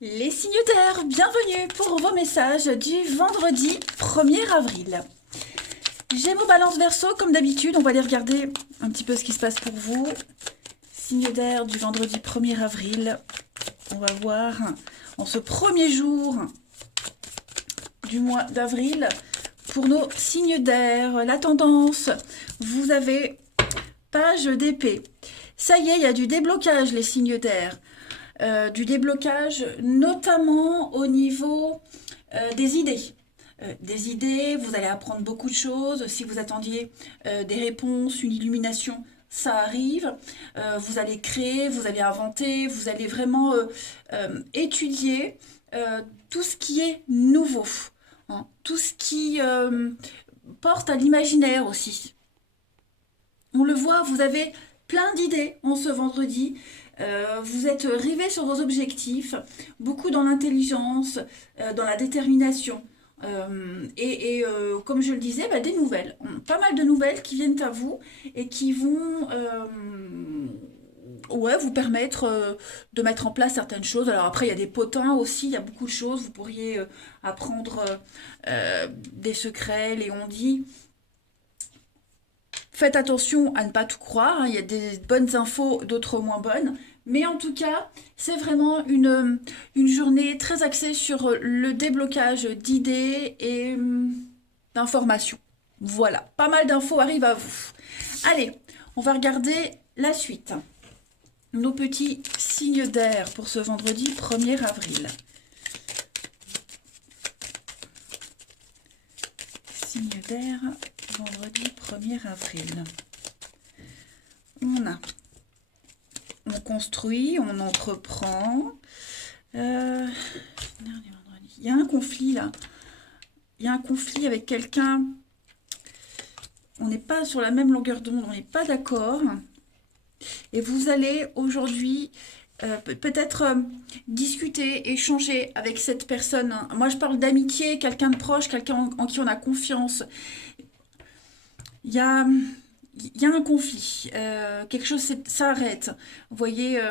Les signataires, bienvenue pour vos messages du vendredi 1er avril. Gémeaux, Balance, Verseau, comme d'habitude, on va aller regarder un petit peu ce qui se passe pour vous. Signe d'air du vendredi 1er avril. On va voir en ce premier jour du mois d'avril pour nos signes d'air. La tendance, vous avez page d'épée. Ça y est, il y a du déblocage, les signes d'air. Du déblocage, notamment au niveau des idées. Des idées, vous allez apprendre beaucoup de choses. Si vous attendiez des réponses, une illumination, ça arrive. Vous allez créer, vous allez inventer, vous allez vraiment étudier tout ce qui est nouveau, hein, tout ce qui porte à l'imaginaire aussi. On le voit, vous avez plein d'idées en ce vendredi. Vous êtes rivés sur vos objectifs, beaucoup dans l'intelligence, dans la détermination. Comme je le disais, des nouvelles. Pas mal de nouvelles qui viennent à vous et qui vont vous permettre de mettre en place certaines choses. Alors après, il y a des potins aussi, il y a beaucoup de choses. Vous pourriez apprendre des secrets, les on-dit. Faites attention à ne pas tout croire, hein. Il y a des bonnes infos, d'autres moins bonnes. Mais en tout cas, c'est vraiment une journée très axée sur le déblocage d'idées et d'informations. Voilà, pas mal d'infos arrivent à vous. Allez, on va regarder la suite. Nos petits signes d'air pour ce vendredi 1er avril. Signes d'air, vendredi 1er avril. On construit, on entreprend. Il y a un conflit là. Il y a un conflit avec quelqu'un. On n'est pas sur la même longueur d'onde, on n'est pas d'accord. Et vous allez aujourd'hui peut-être discuter, échanger avec cette personne. Moi, je parle d'amitié, quelqu'un de proche, quelqu'un en qui on a confiance. Il y a un conflit, quelque chose s'arrête. Vous voyez,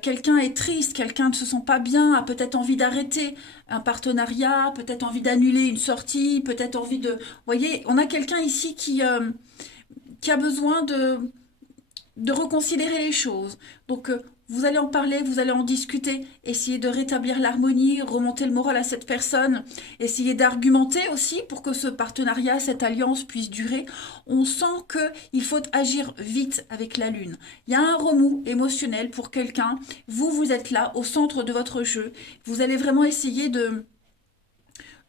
quelqu'un est triste, quelqu'un ne se sent pas bien, a peut-être envie d'arrêter un partenariat, peut-être envie d'annuler une sortie, peut-être envie de... Vous voyez, on a quelqu'un ici qui a besoin de reconsidérer les choses. Donc, vous allez en parler, vous allez en discuter, essayer de rétablir l'harmonie, remonter le moral à cette personne, essayer d'argumenter aussi pour que ce partenariat, cette alliance puisse durer. On sent qu'il faut agir vite avec la lune. Il y a un remous émotionnel pour quelqu'un. Vous êtes là, au centre de votre jeu. Vous allez vraiment essayer de...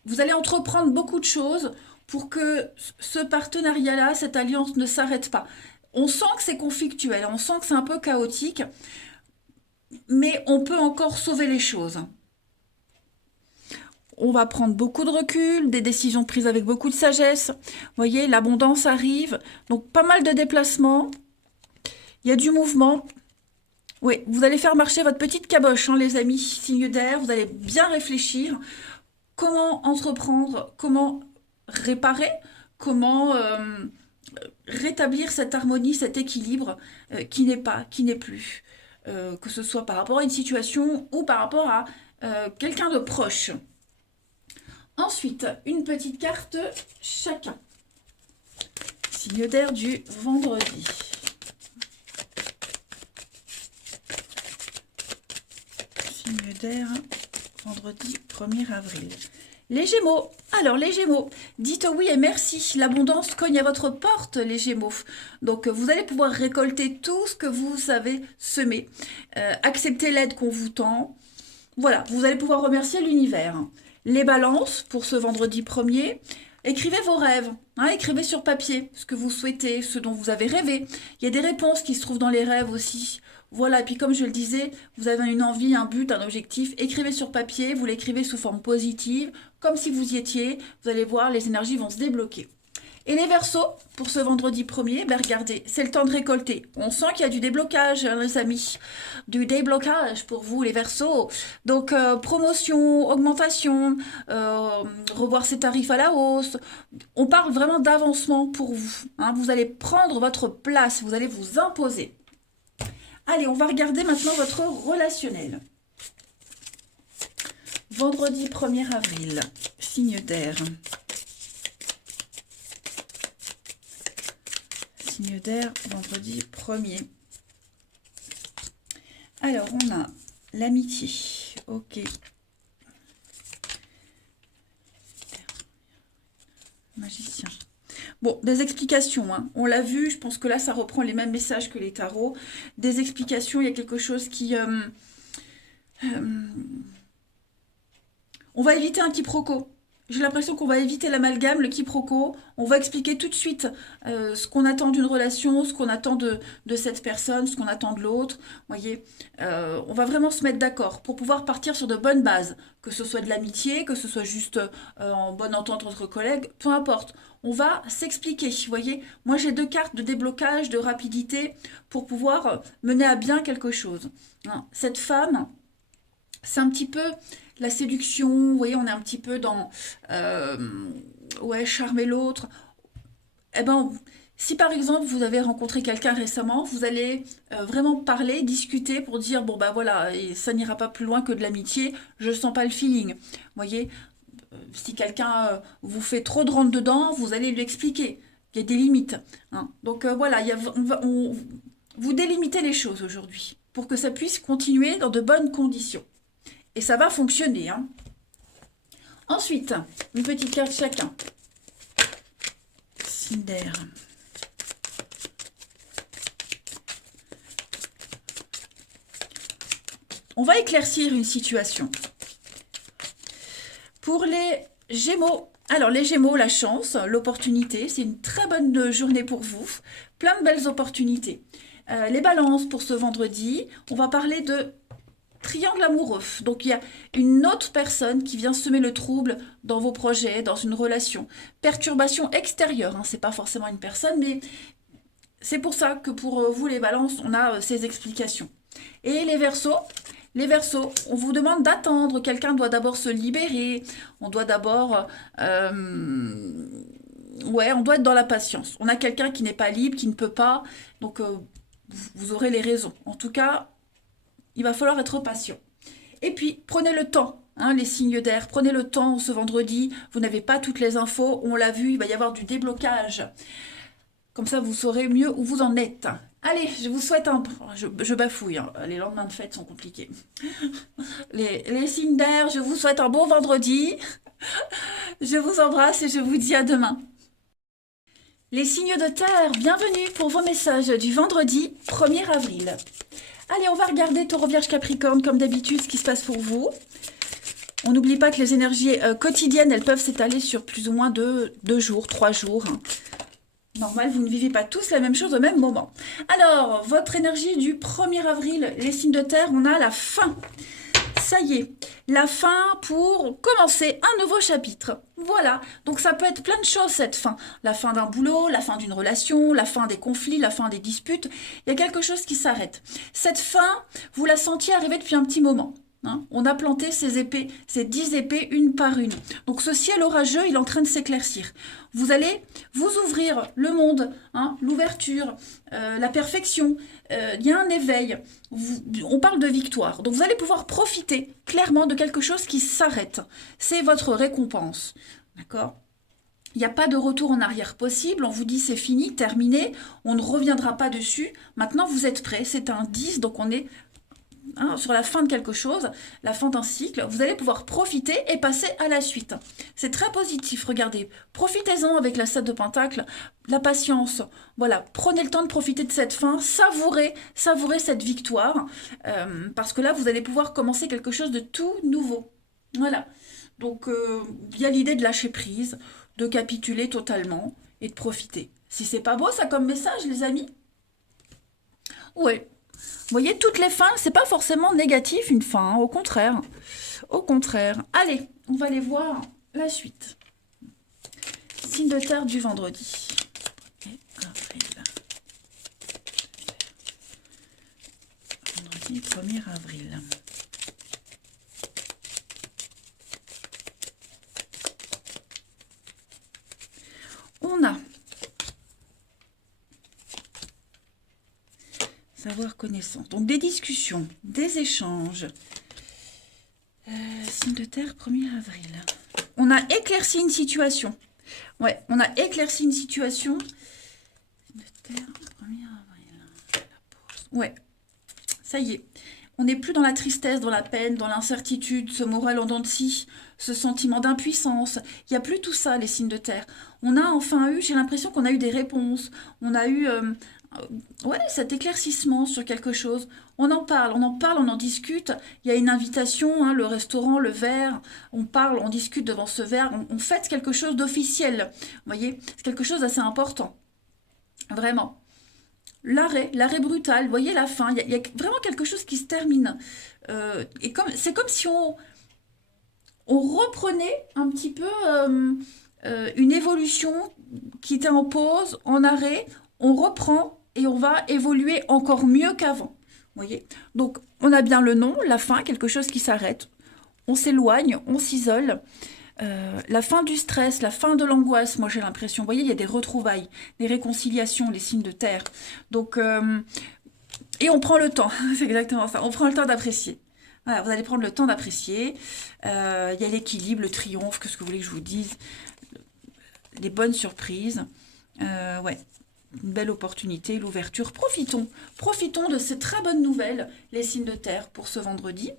Vous allez entreprendre beaucoup de choses pour que ce partenariat-là, cette alliance ne s'arrête pas. On sent que c'est conflictuel, on sent que c'est un peu chaotique, mais on peut encore sauver les choses. On va prendre beaucoup de recul, des décisions prises avec beaucoup de sagesse. Vous voyez, l'abondance arrive, donc pas mal de déplacements. Il y a du mouvement. Oui, vous allez faire marcher votre petite caboche, hein, les amis, signe d'air. Vous allez bien réfléchir. Comment entreprendre, comment réparer, comment rétablir cette harmonie, cet équilibre qui n'est plus. Que ce soit par rapport à une situation ou par rapport à quelqu'un de proche. Ensuite, une petite carte chacun. Signe d'air du vendredi. Signe d'air, vendredi 1er avril. Les Gémeaux. Alors, les Gémeaux, dites oui et merci. L'abondance cogne à votre porte, les Gémeaux. Donc, vous allez pouvoir récolter tout ce que vous avez semé. Accepter l'aide qu'on vous tend. Voilà, vous allez pouvoir remercier l'univers. Les balances, pour ce vendredi 1er, écrivez vos rêves. Hein, écrivez sur papier ce que vous souhaitez, ce dont vous avez rêvé. Il y a des réponses qui se trouvent dans les rêves aussi. Voilà, et puis comme je le disais, vous avez une envie, un but, un objectif, écrivez sur papier, vous l'écrivez sous forme positive, comme si vous y étiez, vous allez voir, les énergies vont se débloquer. Et les Verseaux, pour ce vendredi 1er, regardez, c'est le temps de récolter. On sent qu'il y a du déblocage, hein, les amis. Du déblocage pour vous, les Verseaux. Donc, promotion, augmentation, revoir ses tarifs à la hausse. On parle vraiment d'avancement pour vous. Hein. Vous allez prendre votre place, vous allez vous imposer. Allez, on va regarder maintenant votre relationnel. vendredi 1er avril, signe d'air. Signe d'air, vendredi 1er. Alors, on a l'amitié. Ok. Magicien. Bon, des explications, hein. On l'a vu, je pense que là, ça reprend les mêmes messages que les tarots. Des explications, il y a quelque chose qui... on va éviter un quiproquo. J'ai l'impression qu'on va éviter l'amalgame, le quiproquo. On va expliquer tout de suite ce qu'on attend d'une relation, ce qu'on attend de cette personne, ce qu'on attend de l'autre. Vous voyez, on va vraiment se mettre d'accord pour pouvoir partir sur de bonnes bases. Que ce soit de l'amitié, que ce soit juste en bonne entente entre collègues, peu importe. On va s'expliquer, vous voyez. Moi, j'ai 2 cartes de déblocage, de rapidité pour pouvoir mener à bien quelque chose. Hein. Cette femme, c'est un petit peu... la séduction, vous voyez, on est un petit peu dans ouais, charmer l'autre. Eh ben, si par exemple vous avez rencontré quelqu'un récemment, vous allez vraiment parler, discuter pour dire bon bah voilà, et ça n'ira pas plus loin que de l'amitié, je sens pas le feeling. Vous voyez, si quelqu'un vous fait trop de rentre dedans, vous allez lui expliquer qu'il y a des limites. Hein. Donc voilà, vous délimitez les choses aujourd'hui pour que ça puisse continuer dans de bonnes conditions. Et ça va fonctionner. Hein. Ensuite, une petite carte chacun. Signe d'air. On va éclaircir une situation. Pour les Gémeaux, alors les Gémeaux, la chance, l'opportunité, c'est une très bonne journée pour vous. Plein de belles opportunités. Les balances pour ce vendredi, on va parler de triangle amoureux. Donc, il y a une autre personne qui vient semer le trouble dans vos projets, dans une relation. Perturbation extérieure, hein, c'est pas forcément une personne, mais c'est pour ça que pour vous, les balances, on a ces explications. Et les Verseaux, on vous demande d'attendre. Quelqu'un doit d'abord se libérer. On doit d'abord... ouais, on doit être dans la patience. On a quelqu'un qui n'est pas libre, qui ne peut pas. Donc, vous aurez les raisons. En tout cas... il va falloir être patient. Et puis, prenez le temps, hein, les signes d'air. Prenez le temps ce vendredi. Vous n'avez pas toutes les infos. On l'a vu, il va y avoir du déblocage. Comme ça, vous saurez mieux où vous en êtes. Allez, je vous souhaite un... Je bafouille, hein. Les lendemains de fête sont compliqués. Les signes d'air, je vous souhaite un bon vendredi. Je vous embrasse et je vous dis à demain. Les signes de terre, bienvenue pour vos messages du vendredi 1er avril. Allez, on va regarder Taureau, Vierge, Capricorne, comme d'habitude, ce qui se passe pour vous. On n'oublie pas que les énergies quotidiennes, elles peuvent s'étaler sur plus ou moins 2 jours, 3 jours. Normal, vous ne vivez pas tous la même chose au même moment. Alors, votre énergie du 1er avril, les signes de terre, on a la fin. Ça y est, la fin pour commencer un nouveau chapitre. Voilà, donc ça peut être plein de choses cette fin. La fin d'un boulot, la fin d'une relation, la fin des conflits, la fin des disputes. Il y a quelque chose qui s'arrête. Cette fin, vous la sentiez arriver depuis un petit moment. Hein. On a planté ces épées, ces 10 épées une par une. Donc ce ciel orageux, il est en train de s'éclaircir. Vous allez vous ouvrir le monde, hein, l'ouverture, la perfection. Il y a un éveil. On parle de victoire. Donc vous allez pouvoir profiter clairement de quelque chose qui s'arrête. C'est votre récompense. D'accord ? Il n'y a pas de retour en arrière possible. On vous dit c'est fini, terminé. On ne reviendra pas dessus. Maintenant, vous êtes prêts. C'est un 10, donc on est... hein, sur la fin de quelque chose, la fin d'un cycle, vous allez pouvoir profiter et passer à la suite. C'est très positif, regardez. Profitez-en avec la 7 de Pentacle, la patience. Voilà, prenez le temps de profiter de cette fin, savourez cette victoire, parce que là, vous allez pouvoir commencer quelque chose de tout nouveau. Voilà. Donc, il y a l'idée de lâcher prise, de capituler totalement et de profiter. Si c'est pas beau, ça comme message, les amis? Ouais. Vous voyez, toutes les fins, c'est pas forcément négatif une fin, hein, au contraire. Au contraire. Allez, on va aller voir la suite. Signe de terre du vendredi. Et avril. Vendredi 1er avril. On a savoir connaissance. Donc des discussions, des échanges. Signe de terre, 1er avril. On a éclairci une situation. Ouais, on a éclairci une situation. Signe de terre, 1er avril. La pause. Ouais, ça y est. On n'est plus dans la tristesse, dans la peine, dans l'incertitude, ce moral en dents de scie, ce sentiment d'impuissance. Il n'y a plus tout ça, les signes de terre. On a enfin eu, j'ai l'impression qu'on a eu des réponses. On a eu ouais, cet éclaircissement sur quelque chose. On en parle, on en parle, on en discute. Il y a une invitation, hein, le restaurant, le verre. On parle, on discute devant ce verre. On fête quelque chose d'officiel. Vous voyez, c'est quelque chose d'assez important. Vraiment. L'arrêt brutal, vous voyez la fin, il y a vraiment quelque chose qui se termine. Et c'est comme si on reprenait un petit peu une évolution qui était en pause, en arrêt, on reprend et on va évoluer encore mieux qu'avant. Vous voyez? Donc on a bien le nom, la fin, quelque chose qui s'arrête. On s'éloigne, on s'isole. La fin du stress, la fin de l'angoisse, moi j'ai l'impression. Vous voyez, il y a des retrouvailles, des réconciliations, les signes de terre. Donc, et on prend le temps, c'est exactement ça. On prend le temps d'apprécier. Voilà, vous allez prendre le temps d'apprécier. Il y a l'équilibre, le triomphe, qu'est-ce que vous voulez que je vous dise? Les bonnes surprises. Ouais, une belle opportunité, l'ouverture. Profitons de ces très bonnes nouvelles, les signes de terre, pour ce vendredi.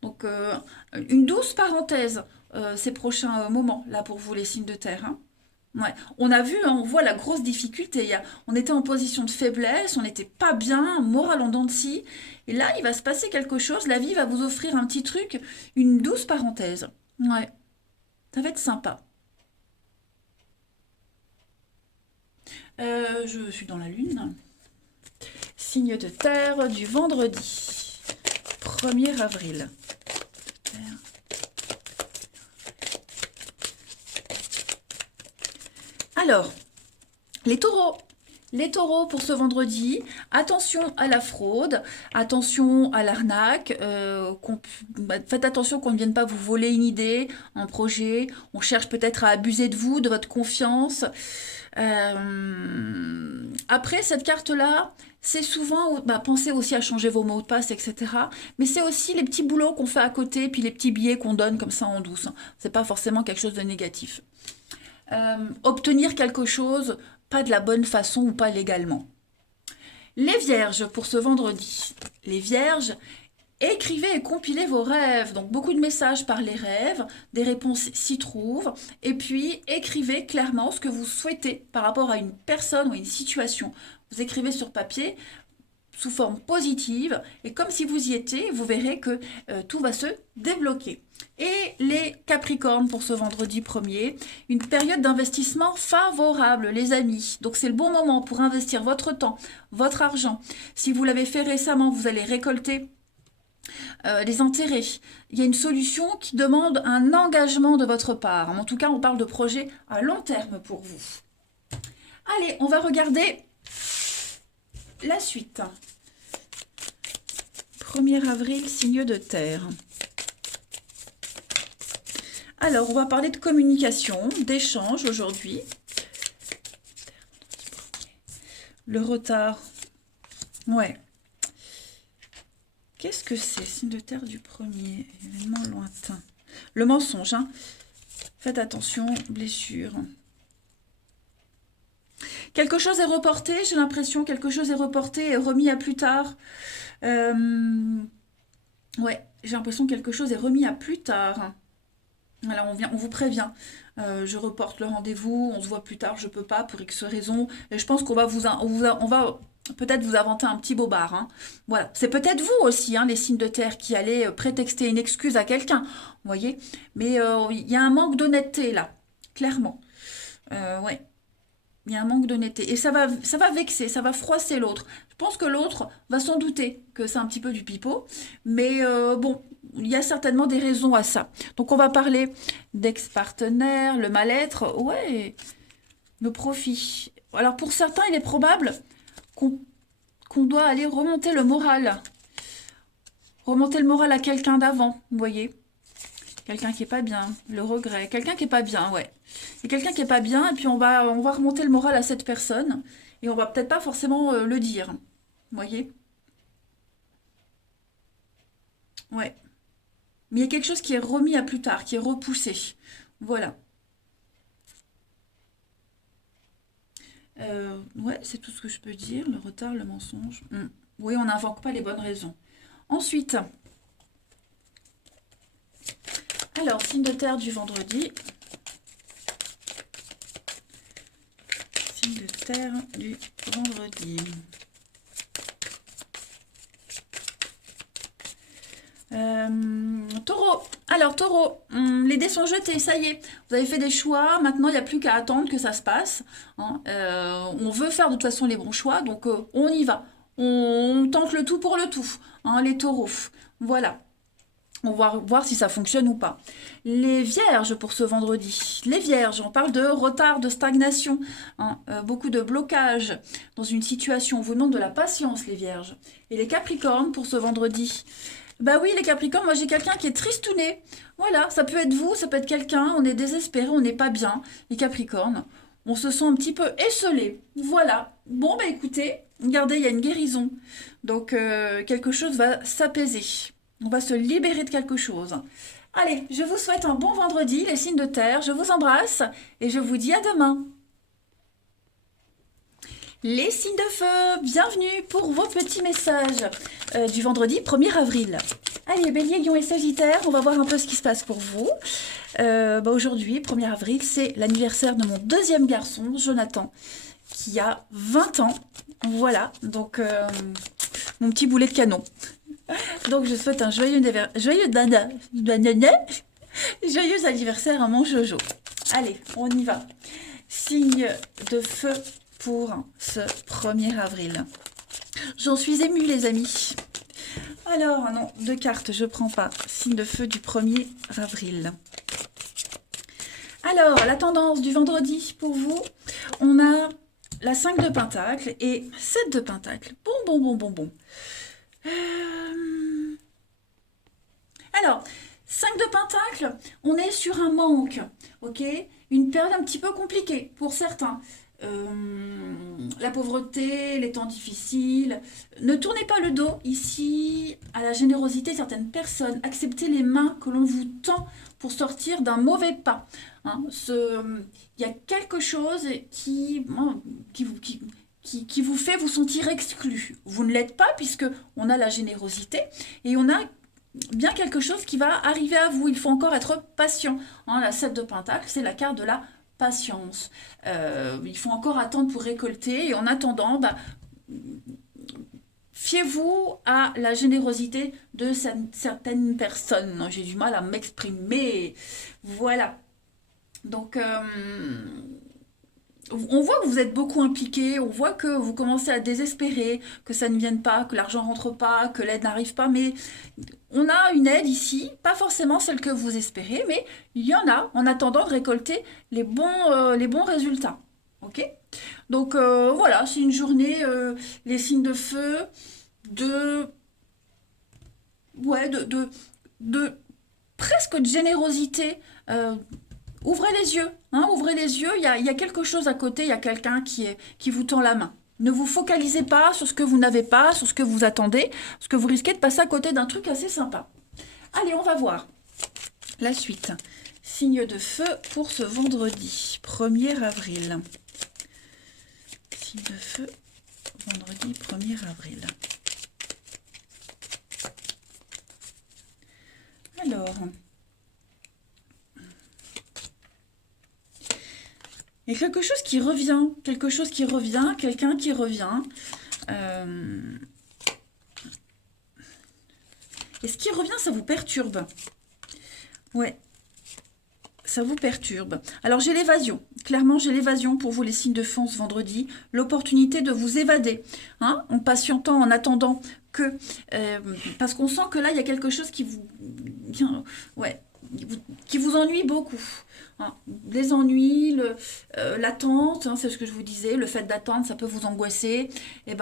Donc, une douce parenthèse, ces prochains moments, là, pour vous, les signes de terre. Hein. Ouais. On a vu, hein, on voit la grosse difficulté. On était en position de faiblesse, on n'était pas bien, moral en dents de scie. Et là, il va se passer quelque chose. La vie va vous offrir un petit truc, une douce parenthèse. Ouais, ça va être sympa. Je suis dans la lune. Signe de terre du vendredi. 1er avril. Alors, les taureaux. Les taureaux pour ce vendredi, attention à la fraude, attention à l'arnaque, faites attention qu'on ne vienne pas vous voler une idée, un projet, on cherche peut-être à abuser de vous, de votre confiance. Après, cette carte-là, c'est souvent, pensez aussi à changer vos mots de passe, etc. Mais c'est aussi les petits boulots qu'on fait à côté, puis les petits billets qu'on donne comme ça en douce. C'est pas forcément quelque chose de négatif. Obtenir quelque chose, pas de la bonne façon ou pas légalement. Les vierges pour ce vendredi. Les vierges, écrivez et compilez vos rêves. Donc beaucoup de messages par les rêves, des réponses s'y trouvent. Et puis écrivez clairement ce que vous souhaitez par rapport à une personne ou une situation. Vous écrivez sur papier sous forme positive et comme si vous y étiez, vous verrez que tout va se débloquer. Et les Capricornes pour ce vendredi 1er, une période d'investissement favorable, les amis. Donc c'est le bon moment pour investir votre temps, votre argent. Si vous l'avez fait récemment, vous allez récolter les intérêts. Il y a une solution qui demande un engagement de votre part. En tout cas, on parle de projet à long terme pour vous. Allez, on va regarder la suite. 1er avril, signe de terre. Alors, on va parler de communication, d'échange aujourd'hui. Le retard. Ouais. Qu'est-ce que c'est? Signe de terre du 1er. Événement lointain. Le mensonge. Hein. Faites attention, blessure. Quelque chose est reporté, j'ai l'impression. Quelque chose est reporté et remis à plus tard. Ouais, j'ai l'impression que quelque chose est remis à plus tard. Alors on vous prévient, je reporte le rendez-vous, on se voit plus tard, je peux pas pour X raison. Et je pense qu'on va on va peut-être vous inventer un petit bobard. Hein. Voilà, c'est peut-être vous aussi, hein, les signes de terre, qui allez prétexter une excuse à quelqu'un, vous voyez. Mais il y a un manque d'honnêteté là, clairement. Ouais. Il y a un manque d'honnêteté. Et ça va vexer, ça va froisser l'autre. Je pense que l'autre va s'en douter que c'est un petit peu du pipeau. Mais bon, il y a certainement des raisons à ça. Donc on va parler d'ex-partenaire, le mal-être, ouais, le profit. Alors pour certains, il est probable qu'on doit aller remonter le moral. Remonter le moral à quelqu'un d'avant, vous voyez. Quelqu'un qui est pas bien, le regret. Quelqu'un qui est pas bien, ouais. C'est quelqu'un qui est pas bien, et puis on va remonter le moral à cette personne, et on va peut-être pas forcément le dire. Vous voyez? Ouais. Mais il y a quelque chose qui est remis à plus tard, qui est repoussé. Voilà. Ouais, c'est tout ce que je peux dire. Le retard, le mensonge. Oui, on n'invoque pas les bonnes raisons. Ensuite, alors, signe de terre du vendredi. Signe de terre du vendredi. Taureau. Alors, taureau, les dés sont jetés, ça y est. Vous avez fait des choix, maintenant il n'y a plus qu'à attendre que ça se passe. Hein. On veut faire de toute façon les bons choix, donc on y va. On tente le tout pour le tout, hein, les taureaux. Voilà. On va voir si ça fonctionne ou pas. Les vierges pour ce vendredi. Les vierges, on parle de retard, de stagnation, hein, beaucoup de blocage dans une situation. On vous demande de la patience, les vierges. Et les capricornes pour ce vendredi. Bah oui, les capricornes, moi j'ai quelqu'un qui est tristouné. Voilà, ça peut être vous, ça peut être quelqu'un, on est désespéré, on n'est pas bien. Les capricornes, on se sent un petit peu esselé. Voilà. Bon, bah écoutez, regardez, il y a une guérison. Donc quelque chose va s'apaiser. On va se libérer de quelque chose. Allez, je vous souhaite un bon vendredi, les signes de terre. Je vous embrasse et je vous dis à demain. Les signes de feu, bienvenue pour vos petits messages du vendredi 1er avril. Allez, Bélier, Lion et Sagittaire, on va voir un peu ce qui se passe pour vous. Aujourd'hui, 1er avril, c'est l'anniversaire de mon deuxième garçon, Jonathan, qui a 20 ans. Voilà, donc mon petit boulet de canon. Donc je souhaite un joyeux anniversaire à mon Jojo. Allez, on y va. Signe de feu pour ce 1er avril. J'en suis émue, les amis. Alors, non, 2 cartes, je prends pas. Signe de feu du 1er avril. Alors, la tendance du vendredi pour vous, on a la 5 de Pentacle et 7 de Pentacle. Bon. Alors, 5 de Pentacle, on est sur un manque, ok? Une période un petit peu compliquée pour certains. La pauvreté, les temps difficiles. Ne tournez pas le dos ici à la générosité de certaines personnes. Acceptez les mains que l'on vous tend pour sortir d'un mauvais pas. Hein. Il y a quelque chose qui vous fait vous sentir exclu. Vous ne l'êtes pas puisque on a la générosité et on a bien quelque chose qui va arriver à vous. Il faut encore être patient. Hein, la 7 de Pentacle, c'est la carte de la patience. Il faut encore attendre pour récolter et en attendant, fiez-vous à la générosité de certaines personnes. J'ai du mal à m'exprimer. Voilà. Donc, on voit que vous êtes beaucoup impliqué, on voit que vous commencez à désespérer, que ça ne vienne pas, que l'argent rentre pas, que l'aide n'arrive pas, mais on a une aide ici, pas forcément celle que vous espérez, mais il y en a en attendant de récolter les bons résultats. Ok? Donc voilà, c'est une journée, les signes de feu, ouais, de presque de générosité. Ouvrez les yeux, hein, ouvrez les yeux, il y a quelque chose à côté, il y a quelqu'un qui vous tend la main. Ne vous focalisez pas sur ce que vous n'avez pas, sur ce que vous attendez, parce que vous risquez de passer à côté d'un truc assez sympa. Allez, on va voir la suite. Signe de feu pour ce vendredi, 1er avril. Signe de feu, vendredi 1er avril. Alors... il y a quelque chose qui revient, quelqu'un qui revient. Et ce qui revient, ça vous perturbe. Ouais, ça vous perturbe. Alors j'ai l'évasion. Clairement, j'ai l'évasion pour vous, les signes de feu ce vendredi. L'opportunité de vous évader, hein, en patientant, en attendant que... parce qu'on sent que là, il y a quelque chose qui vous... ouais, qui vous ennuie beaucoup. Hein, les ennuis, l'attente, hein, c'est ce que je vous disais, le fait d'attendre, ça peut vous angoisser. Et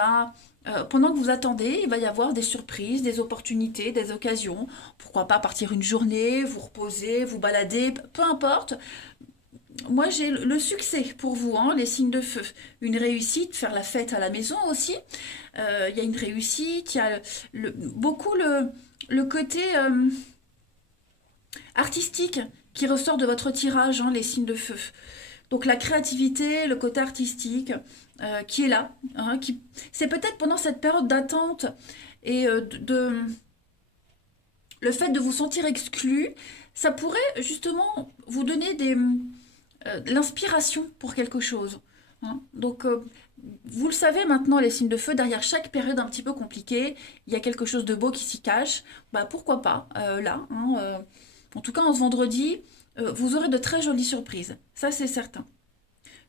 pendant que vous attendez, il va y avoir des surprises, des opportunités, des occasions. Pourquoi pas partir une journée, vous reposer, vous balader, peu importe. Moi, j'ai le succès pour vous, hein, les signes de feu. Une réussite, faire la fête à la maison aussi. Il y a une réussite, il y a beaucoup le côté... artistique qui ressort de votre tirage, hein, les signes de feu. Donc la créativité, le côté artistique qui est là. Hein, c'est peut-être pendant cette période d'attente et le fait de vous sentir exclu, ça pourrait justement vous donner de l'inspiration pour quelque chose. Hein. Donc, vous le savez maintenant, les signes de feu, derrière chaque période un petit peu compliquée, il y a quelque chose de beau qui s'y cache. Bah, pourquoi pas, là. Hein, en tout cas, en ce vendredi, vous aurez de très jolies surprises. Ça, c'est certain.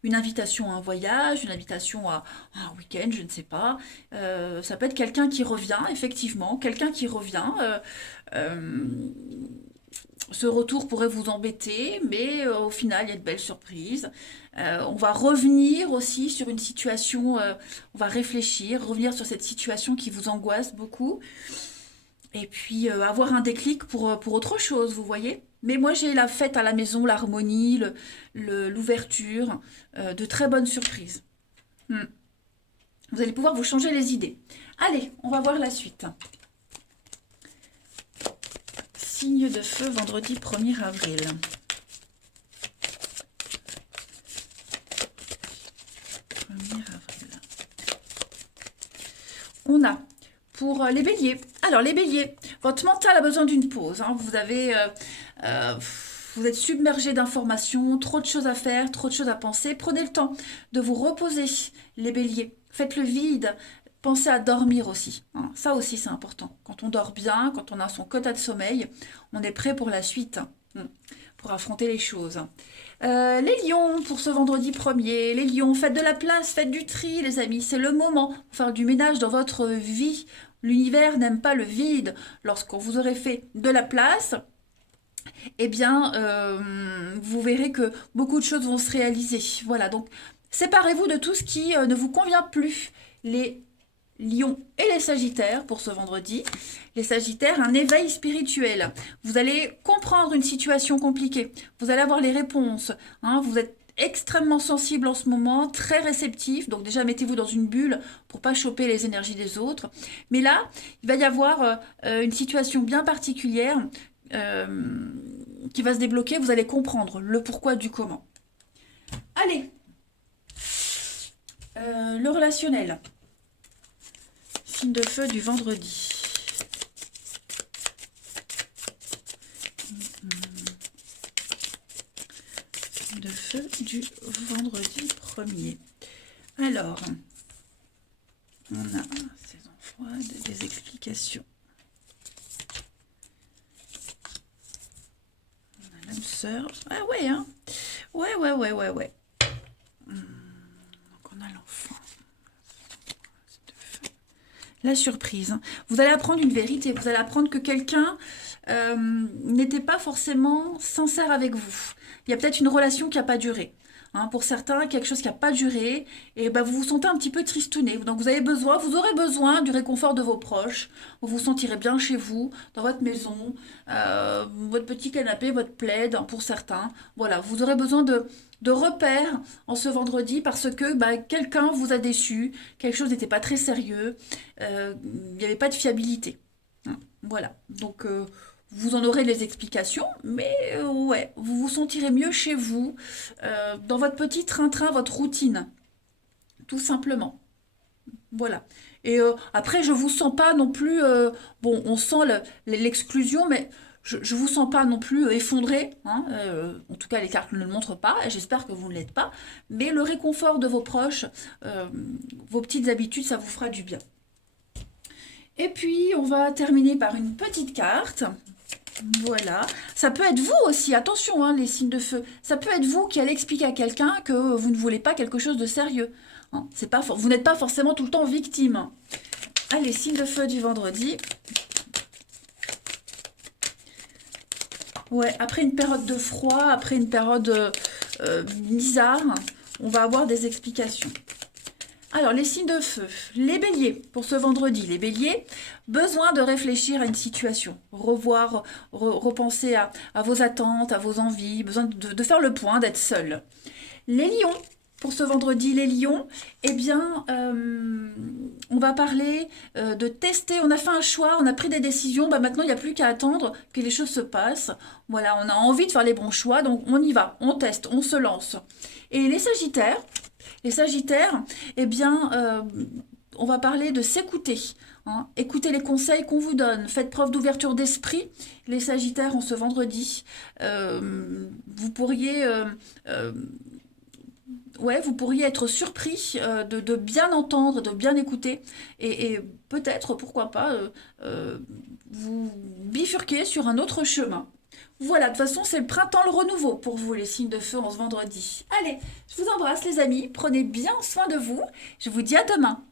Une invitation à un voyage, une invitation à un week-end, je ne sais pas. Ça peut être quelqu'un qui revient, effectivement, quelqu'un qui revient. Euh, Ce retour pourrait vous embêter, mais au final, il y a de belles surprises. On va revenir aussi sur une situation, on va réfléchir, revenir sur cette situation qui vous angoisse beaucoup, et puis avoir un déclic pour autre chose, vous voyez. Mais moi, j'ai la fête à la maison, l'harmonie, l'ouverture, de très bonnes surprises. Hmm. Vous allez pouvoir vous changer les idées. Allez, on va voir la suite. Signe de feu, vendredi 1er avril. On a pour les béliers. Alors les béliers, votre mental a besoin d'une pause. Hein. Vous êtes submergé d'informations, trop de choses à faire, trop de choses à penser. Prenez le temps de vous reposer, les béliers. Faites le vide. Pensez à dormir aussi. Hein. Ça aussi, c'est important. Quand on dort bien, quand on a son quota de sommeil, on est prêt pour la suite, pour affronter les choses. Les lions, pour ce vendredi 1er. Les lions, faites de la place, faites du tri, les amis. C'est le moment pour faire du ménage dans votre vie. L'univers n'aime pas le vide. Lorsqu'on vous aurez fait de la place, eh bien, vous verrez que beaucoup de choses vont se réaliser. Voilà, donc séparez-vous de tout ce qui ne vous convient plus. Les Lions et les Sagittaires pour ce vendredi. Les Sagittaires, un éveil spirituel. Vous allez comprendre une situation compliquée. Vous allez avoir les réponses. Hein, vous êtes extrêmement sensible en ce moment, très réceptif. Donc déjà, mettez-vous dans une bulle pour pas choper les énergies des autres. Mais là, il va y avoir une situation bien particulière qui va se débloquer. Vous allez comprendre le pourquoi du comment. Allez, le relationnel. Signe de feu du vendredi. Signe de feu du vendredi 1er. Alors, on a saison froide, des explications. On a l'âme sœur. Ah ouais, hein. Ouais. Donc on a l'enfant. La surprise. Vous allez apprendre une vérité. Vous allez apprendre que quelqu'un n'était pas forcément sincère avec vous. Il y a peut-être une relation qui n'a pas duré. Hein, pour certains, quelque chose qui n'a pas duré. Et ben, vous vous sentez un petit peu tristouné. Donc vous aurez besoin du réconfort de vos proches. Vous vous sentirez bien chez vous, dans votre maison, votre petit canapé, votre plaid, hein, pour certains. Voilà, vous aurez besoin de repères en ce vendredi parce que quelqu'un vous a déçu, quelque chose n'était pas très sérieux, il n'y avait pas de fiabilité. Hein, voilà, donc vous en aurez les explications, mais ouais, vous vous sentirez mieux chez vous, dans votre petit train-train, votre routine, tout simplement. Voilà. Et après, je vous sens pas non plus, bon, on sent l'exclusion, mais je vous sens pas non plus effondré, hein, en tout cas les cartes ne le montrent pas, et j'espère que vous ne l'êtes pas, mais le réconfort de vos proches, vos petites habitudes, ça vous fera du bien. Et puis on va terminer par une petite carte. Voilà, ça peut être vous aussi, attention, hein, les signes de feu, ça peut être vous qui allez expliquer à quelqu'un que vous ne voulez pas quelque chose de sérieux. Hein, vous n'êtes pas forcément tout le temps victime. Allez, signe de feu du vendredi. Ouais, après une période de froid, après une période bizarre, on va avoir des explications. Alors, les signes de feu, les béliers, pour ce vendredi, les béliers, besoin de réfléchir à une situation, revoir, repenser à vos attentes, à vos envies, besoin de faire le point, d'être seul. Les lions, pour ce vendredi, les lions, eh bien, on va parler de tester. On a fait un choix, on a pris des décisions. Bah, maintenant, il n'y a plus qu'à attendre que les choses se passent. Voilà, on a envie de faire les bons choix, donc on y va, on teste, on se lance. Et les Sagittaires, eh bien, on va parler de s'écouter. Hein. Écoutez les conseils qu'on vous donne. Faites preuve d'ouverture d'esprit. Les Sagittaires, en ce vendredi, vous pourriez... ouais, vous pourriez être surpris de bien entendre, de bien écouter, et peut-être, pourquoi pas, vous bifurquer sur un autre chemin. Voilà, de toute façon, c'est le printemps, le renouveau pour vous, les signes de feu en ce vendredi. Allez, je vous embrasse, les amis, prenez bien soin de vous, je vous dis à demain.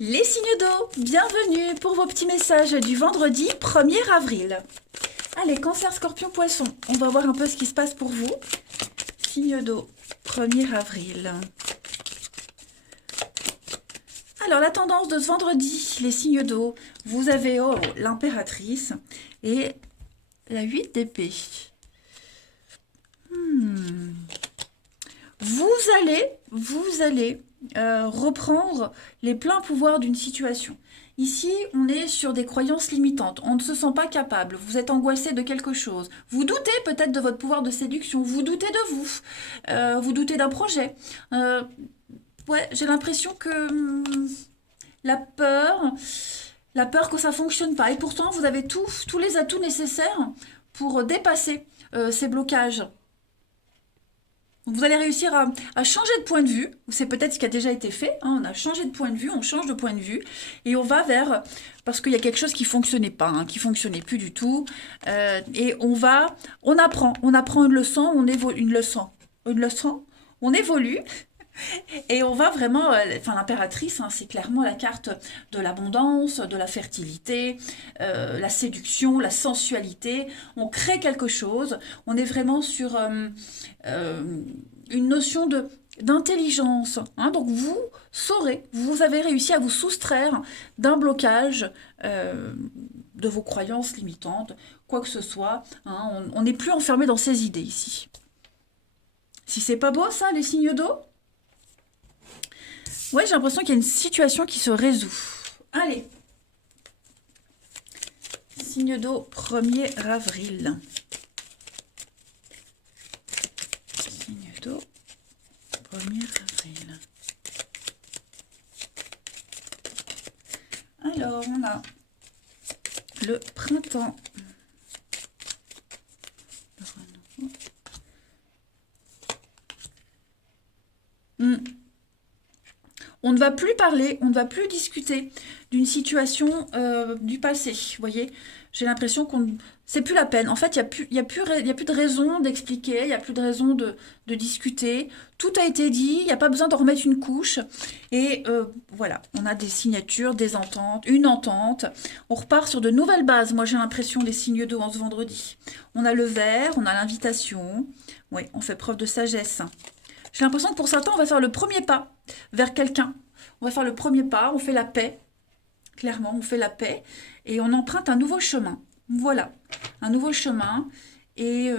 Les signes d'eau, bienvenue pour vos petits messages du vendredi 1er avril. Allez, Cancer, Scorpion, Poisson, on va voir un peu ce qui se passe pour vous. Signe d'eau, 1er avril. Alors, la tendance de ce vendredi, les signes d'eau, vous avez l'impératrice et la 8 d'épée. Vous allez reprendre les pleins pouvoirs d'une situation. Ici, on est sur des croyances limitantes. On ne se sent pas capable. Vous êtes angoissé de quelque chose. Vous doutez peut-être de votre pouvoir de séduction. Vous doutez de vous. Vous doutez d'un projet. Ouais, j'ai l'impression que la peur que ça fonctionne pas. Et pourtant, vous avez tous les atouts nécessaires pour dépasser ces blocages. Donc vous allez réussir à changer de point de vue. C'est peut-être ce qui a déjà été fait. Hein, on a changé de point de vue, on change de point de vue. Et on va vers... Parce qu'il y a quelque chose qui ne fonctionnait pas, hein, qui ne fonctionnait plus du tout. Et on apprend une leçon, on évolue. Et on va vraiment, l'impératrice, hein, c'est clairement la carte de l'abondance, de la fertilité, la séduction, la sensualité. On crée quelque chose. On est vraiment sur une notion d'intelligence. Hein. Donc vous avez réussi à vous soustraire d'un blocage de vos croyances limitantes, quoi que ce soit. Hein. On n'est plus enfermé dans ces idées ici. Si c'est pas beau ça, les signes d'eau? Ouais, j'ai l'impression qu'il y a une situation qui se résout. Allez. Signe d'eau, 1er avril. Signe d'eau, 1er avril. Alors, on a le printemps. On ne va plus parler, on ne va plus discuter d'une situation du passé. Vous voyez, j'ai l'impression qu'on... C'est plus la peine. En fait, il y a plus de raison d'expliquer, il n'y a plus de raison de discuter. Tout a été dit, il n'y a pas besoin d'en remettre une couche. Et voilà, on a des signatures, des ententes, une entente. On repart sur de nouvelles bases. Moi, j'ai l'impression des signes d'eau en ce vendredi. On a le verre, on a l'invitation. Oui, on fait preuve de sagesse. J'ai l'impression que pour certains, on va faire le premier pas vers quelqu'un. On va faire le premier pas, on fait la paix. Clairement, on fait la paix. Et on emprunte un nouveau chemin. Voilà, un nouveau chemin. Et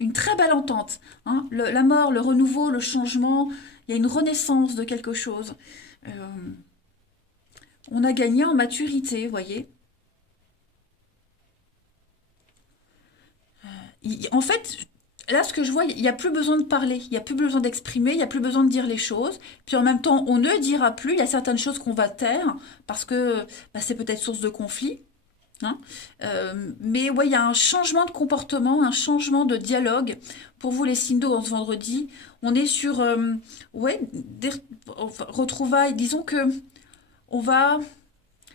une très belle entente. Hein. La mort, le renouveau, le changement. Il y a une renaissance de quelque chose. On a gagné en maturité, vous voyez. En fait... Là, ce que je vois, il n'y a plus besoin de parler, il n'y a plus besoin d'exprimer, il n'y a plus besoin de dire les choses. Puis en même temps, on ne dira plus, il y a certaines choses qu'on va taire parce que c'est peut-être source de conflit. Hein. Mais ouais, il y a un changement de comportement, un changement de dialogue. Pour vous, les signes d'eau, en ce vendredi, on est sur des retrouvailles. Disons que on va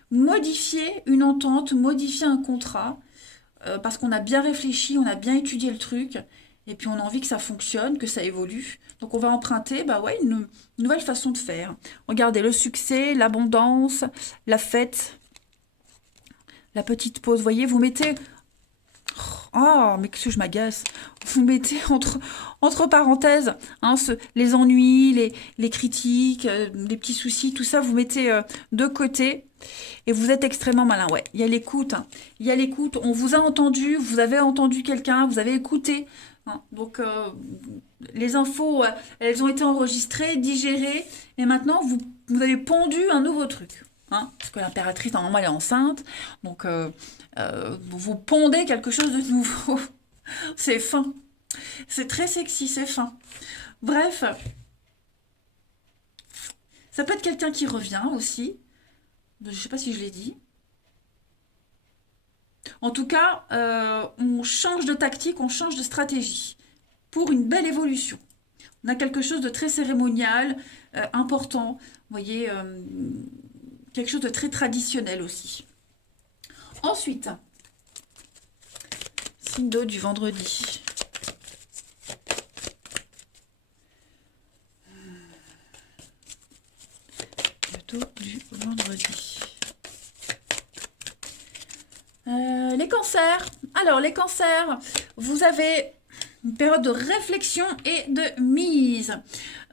modifier une entente, modifier un contrat parce qu'on a bien réfléchi, on a bien étudié le truc. Et puis on a envie que ça fonctionne, que ça évolue. Donc on va emprunter une nouvelle façon de faire. Regardez, le succès, l'abondance, la fête, la petite pause. Vous voyez, vous mettez Oh, mais qu'est-ce que je m'agace. Vous mettez entre parenthèses hein, les ennuis, les critiques, les petits soucis, tout ça, vous mettez de côté. Et vous êtes extrêmement malin, ouais. Il y a l'écoute, hein. Il y a l'écoute. On vous a entendu, vous avez entendu quelqu'un, vous avez écouté, hein. Donc, les infos, elles ont été enregistrées, digérées. Et maintenant, vous avez pondu un nouveau truc, hein. Parce que l'impératrice, normalement, elle est enceinte. Donc, vous pondez quelque chose de nouveau. C'est fin. C'est très sexy, c'est fin. Bref, ça peut être quelqu'un qui revient aussi. Je ne sais pas si je l'ai dit. En tout cas, on change de tactique, on change de stratégie pour une belle évolution. On a quelque chose de très cérémonial, important. Vous voyez, quelque chose de très traditionnel aussi. Ensuite, signe d'eau du vendredi. Le dos du vendredi. Les cancers. Alors, les cancers, vous avez une période de réflexion et de mise.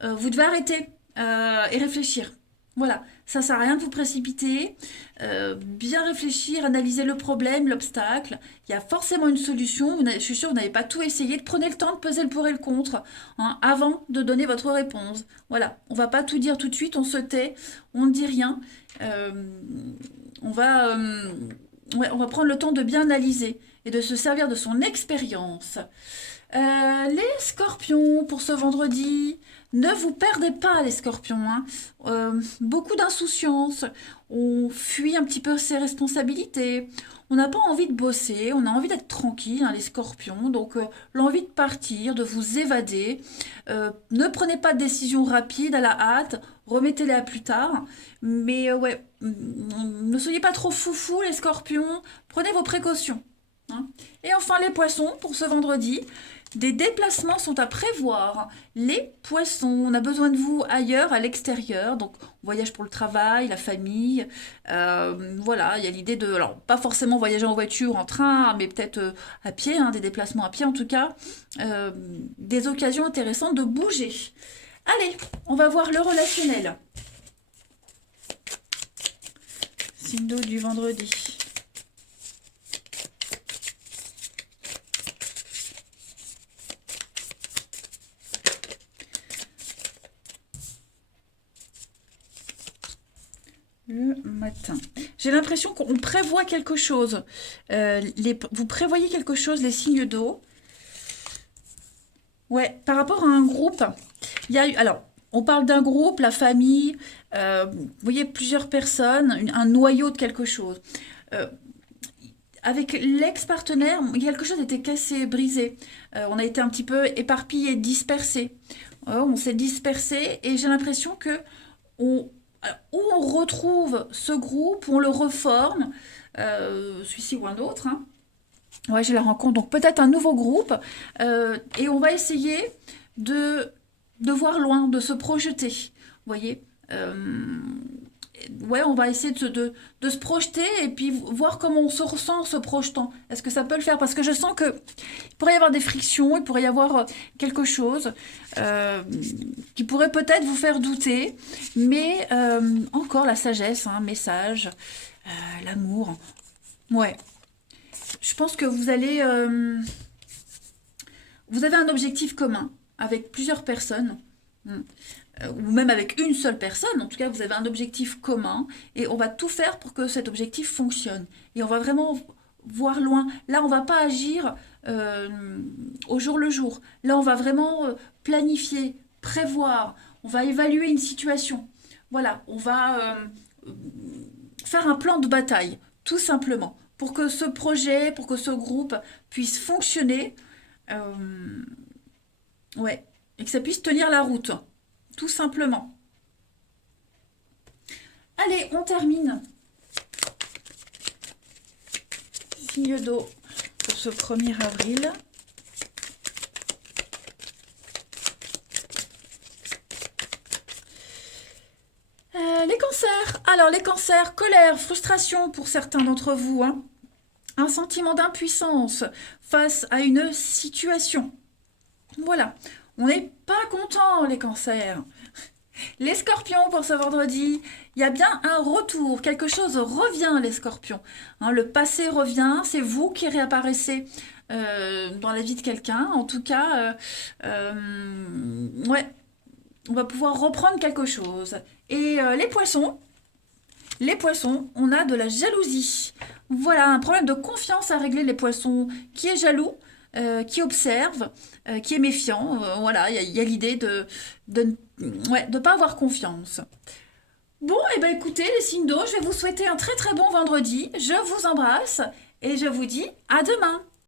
Vous devez arrêter et réfléchir. Voilà, ça sert à rien de vous précipiter. Bien réfléchir, analyser le problème, l'obstacle. Il y a forcément une solution. Je suis sûre que vous n'avez pas tout essayé. Prenez le temps de peser le pour et le contre hein, avant de donner votre réponse. Voilà, on ne va pas tout dire tout de suite, on se tait, on ne dit rien. On va... Ouais, on va prendre le temps de bien analyser et de se servir de son expérience. Les scorpions, pour ce vendredi, ne vous perdez pas les scorpions. Hein. Beaucoup d'insouciance, on fuit un petit peu ses responsabilités, on n'a pas envie de bosser, on a envie d'être tranquille, hein, les scorpions. Donc l'envie de partir, de vous évader. Ne prenez pas de décision rapide à la hâte, remettez-les à plus tard. Mais ouais, ne soyez pas trop foufou les scorpions, prenez vos précautions. Hein. Et enfin les poissons, pour ce vendredi, des déplacements sont à prévoir. Les poissons, on a besoin de vous ailleurs, à l'extérieur. Donc, voyage pour le travail, la famille. Voilà, il y a l'idée de... Alors, pas forcément voyager en voiture, en train, mais peut-être à pied, hein, des déplacements à pied en tout cas. Des occasions intéressantes de bouger. Allez, on va voir le relationnel. Signe d'eau du vendredi. Le matin. J'ai l'impression qu'on prévoit quelque chose. Vous prévoyez quelque chose, les signes d'eau. Ouais, par rapport à un groupe, il y a eu. Alors, on parle d'un groupe, la famille, vous voyez plusieurs personnes, un noyau de quelque chose. Euh, avec l'ex-partenaire, quelque chose était cassé, brisé. On a été un petit peu éparpillé, dispersé. On s'est dispersé et j'ai l'impression que on, où on retrouve ce groupe, on le reforme, celui-ci ou un autre. Hein. Ouais, j'ai la rencontre, donc peut-être un nouveau groupe. Et on va essayer de, de voir loin, de se projeter. Vous voyez ouais, on va essayer de se projeter et puis voir comment on se ressent en se projetant. Est-ce que ça peut le faire? Parce que je sens que il pourrait y avoir des frictions, il pourrait y avoir quelque chose qui pourrait peut-être vous faire douter, mais encore la sagesse, un message, l'amour. Ouais, je pense que vous avez un objectif commun avec plusieurs personnes. Ou même avec une seule personne, en tout cas vous avez un objectif commun et on va tout faire pour que cet objectif fonctionne. Et on va vraiment voir loin. Là on va pas agir au jour le jour. Là on va vraiment planifier, prévoir, on va évaluer une situation. Voilà, on va faire un plan de bataille, tout simplement, pour que ce projet, pour que ce groupe puisse fonctionner, ouais, et que ça puisse tenir la route. Tout simplement. Allez, on termine. Signe d'eau pour ce 1er avril. Les cancers. Alors, les cancers, colère, frustration pour certains d'entre vous. Hein. un sentiment d'impuissance face à une situation. Voilà, on n'est pas content les cancers. Les scorpions pour ce vendredi, il y a bien un retour, quelque chose revient les scorpions. Hein, le passé revient, c'est vous qui réapparaissez dans la vie de quelqu'un. En tout cas, ouais, on va pouvoir reprendre quelque chose. Et les poissons, on a de la jalousie. Voilà, un problème de confiance à régler les poissons. Qui est jaloux, qui observe, qui est méfiant. Voilà, il y a l'idée de, ouais, de pas avoir confiance. Bon, et ben écoutez, les signes d'eau, je vais vous souhaiter un très très bon vendredi. Je vous embrasse et je vous dis à demain.